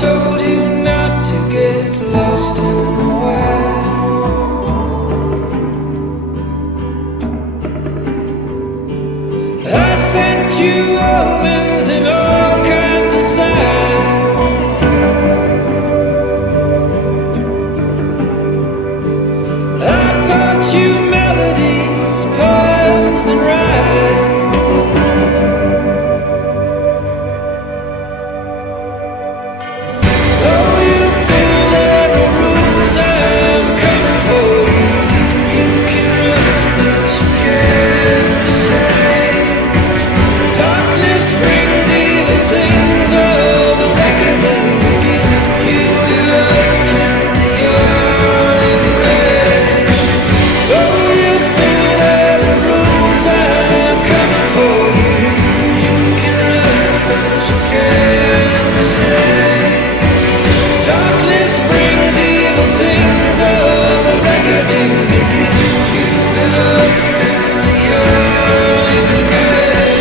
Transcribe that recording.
told you not to get lost in the wild. I sent you omens and all kinds of signs. I taught you melodies, poems and rhymes. Oh, you feel that the rules I'm coming for you. You can run, but you can't say. Darkness brings evil things, all the reckoning begins. You look and you're in red. Oh, you feel that the rules I'm coming for you. You can run, but you can't say. Darkness brings evil things, all the reckoning begins. You look and you're in red.